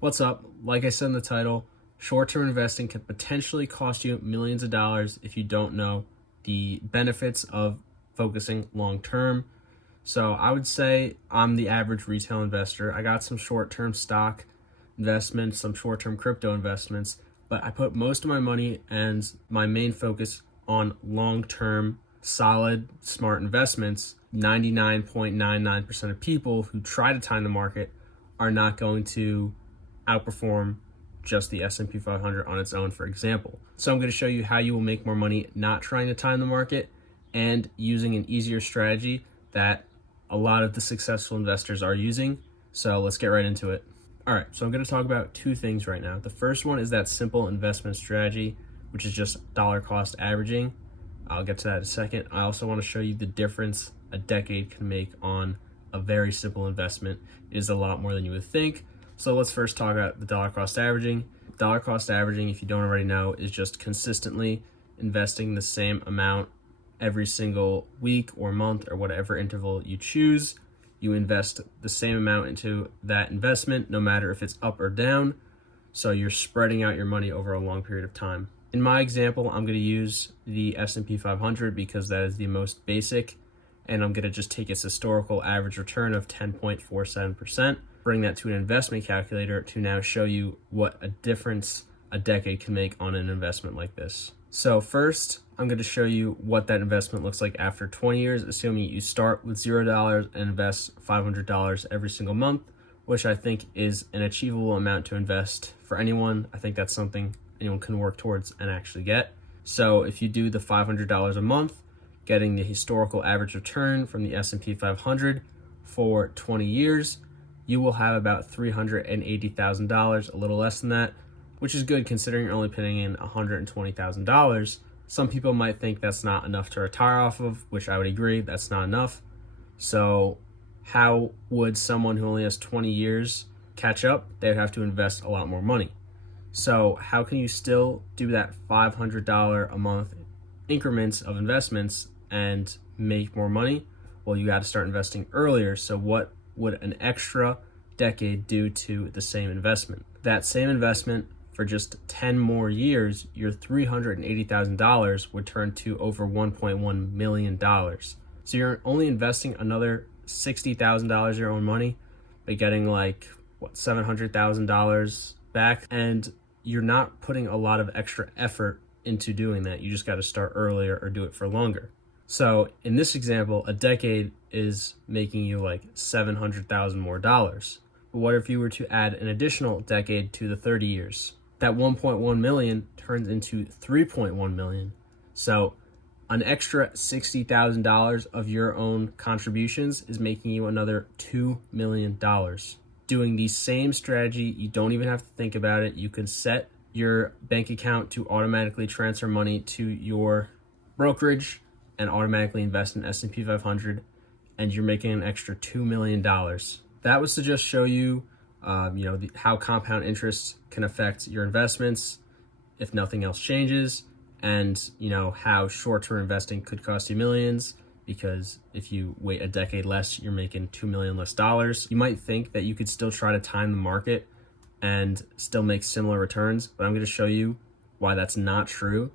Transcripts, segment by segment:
What's up? Like I said in the title, short-term investing can potentially cost you millions of dollars if you don't know the benefits of focusing long-term. So I would say I'm the average retail investor. I got some short-term stock investments, some short-term crypto investments, but I put most of my money and my main focus on long-term, solid, smart investments. 99.99% of people who try to time the market are not going to outperform just the S&P 500 on its own, for example. So I'm going to show you how you will make more money not trying to time the market and using an easier strategy that a lot of the successful investors are using. So let's get right into it. All right, so I'm going to talk about two things right now. The first one is that simple investment strategy, which is just dollar cost averaging. I'll get to that in a second. I also want to show you the difference a decade can make on a very simple investment. It is a lot more than you would think. So let's first talk about the dollar cost averaging. Dollar cost averaging, if you don't already know, is just consistently investing the same amount every single week or month or whatever interval you choose. You invest the same amount into that investment, no matter if it's up or down. So you're spreading out your money over a long period of time. In my example, I'm going to use the S&P 500 because that is the most basic, and I'm going to just take its historical average return of 10.47%, bring that to an investment calculator to now show you what a difference a decade can make on an investment like this. So first, I'm going to show you what that investment looks like after 20 years, assuming you start with $0 and invest $500 every single month, which I think is an achievable amount to invest for anyone. I think that's something anyone can work towards and actually get. So if you do the $500 a month, getting the historical average return from the S&P 500 for 20 years, you will have about $380,000, a little less than that, which is good considering you're only putting in $120,000. Some people might think that's not enough to retire off of, which I would agree, that's not enough. So how would someone who only has 20 years catch up? They would have to invest a lot more money. So how can you still do that $500 a month increments of investments and make more money? Well, you got to start investing earlier. So what would an extra decade do to the same investment? That same investment for just 10 more years, your $380,000 would turn to over $1.1 million. So you're only investing another $60,000 of your own money, but getting $700,000 back, and you're not putting a lot of extra effort into doing that. You just got to start earlier or do it for longer. So in this example, a decade is making you like $700,000 more dollars. But what if you were to add an additional decade to the 30 years? That 1.1 million turns into 3.1 million. So an extra $60,000 of your own contributions is making you another $2 million. Doing the same strategy, you don't even have to think about it. You can set your bank account to automatically transfer money to your brokerage and automatically invest in S&P 500, and you're making an extra $2 million. That was to just show you, how compound interest can affect your investments if nothing else changes, and how short-term investing could cost you millions, because if you wait a decade less, you're making $2 million less dollars. You might think that you could still try to time the market and still make similar returns, but I'm going to show you why that's not true,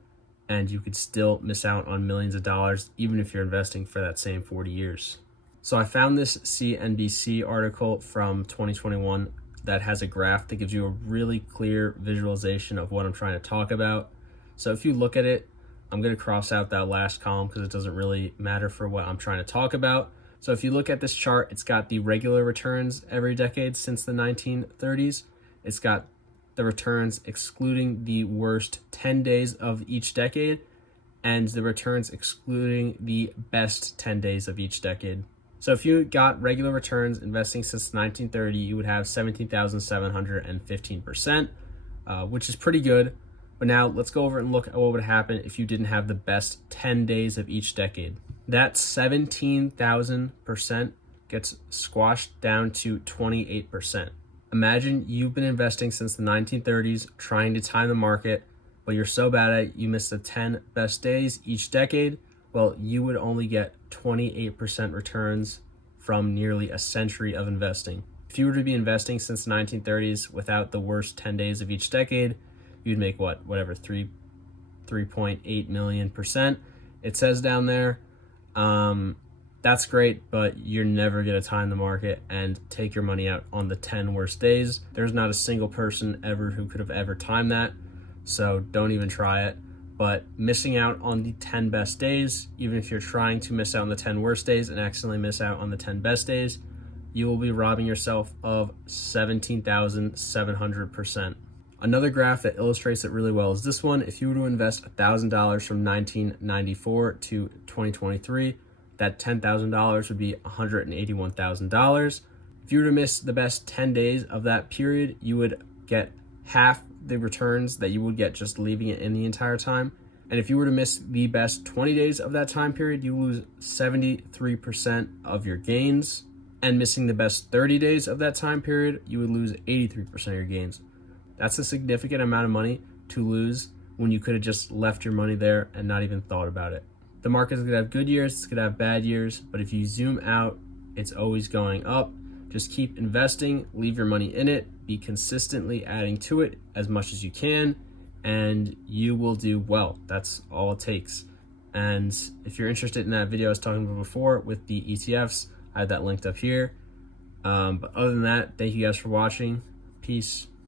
and you could still miss out on millions of dollars even if you're investing for that same 40 years. So I found this CNBC article from 2021 that has a graph that gives you a really clear visualization of what I'm trying to talk about. So if you look at it, I'm going to cross out that last column because it doesn't really matter for what I'm trying to talk about. So if you look at this chart, it's got the regular returns every decade since the 1930s. It's got the returns excluding the worst 10 days of each decade, and the returns excluding the best 10 days of each decade. So if you got regular returns investing since 1930, you would have 17,715%, which is pretty good. But now let's go over and look at what would happen if you didn't have the best 10 days of each decade. That 17,000% gets squashed down to 28%. Imagine you've been investing since the 1930s, trying to time the market, but you're so bad at it, you miss the 10 best days each decade. Well, you would only get 28% returns from nearly a century of investing. If you were to be investing since the 1930s without the worst 10 days of each decade, you'd make whatever, 3.8 million percent. It says down there. That's great, but you're never going to time the market and take your money out on the 10 worst days. There's not a single person ever who could have ever timed that, so don't even try it. But missing out on the 10 best days, even if you're trying to miss out on the 10 worst days and accidentally miss out on the 10 best days, you will be robbing yourself of 17,700%. Another graph that illustrates it really well is this one. If you were to invest $1,000 from 1994 to 2023, that $10,000 would be $181,000. If you were to miss the best 10 days of that period, you would get half the returns that you would get just leaving it in the entire time. And if you were to miss the best 20 days of that time period, you lose 73% of your gains. And missing the best 30 days of that time period, you would lose 83% of your gains. That's a significant amount of money to lose when you could have just left your money there and not even thought about it. The market is going to have good years, it's going to have bad years, but if you zoom out, it's always going up. Just keep investing, leave your money in it, be consistently adding to it as much as you can, and you will do well. That's all it takes. And if you're interested in that video I was talking about before with the ETFs, I have that linked up here. But other than that, thank you guys for watching. Peace.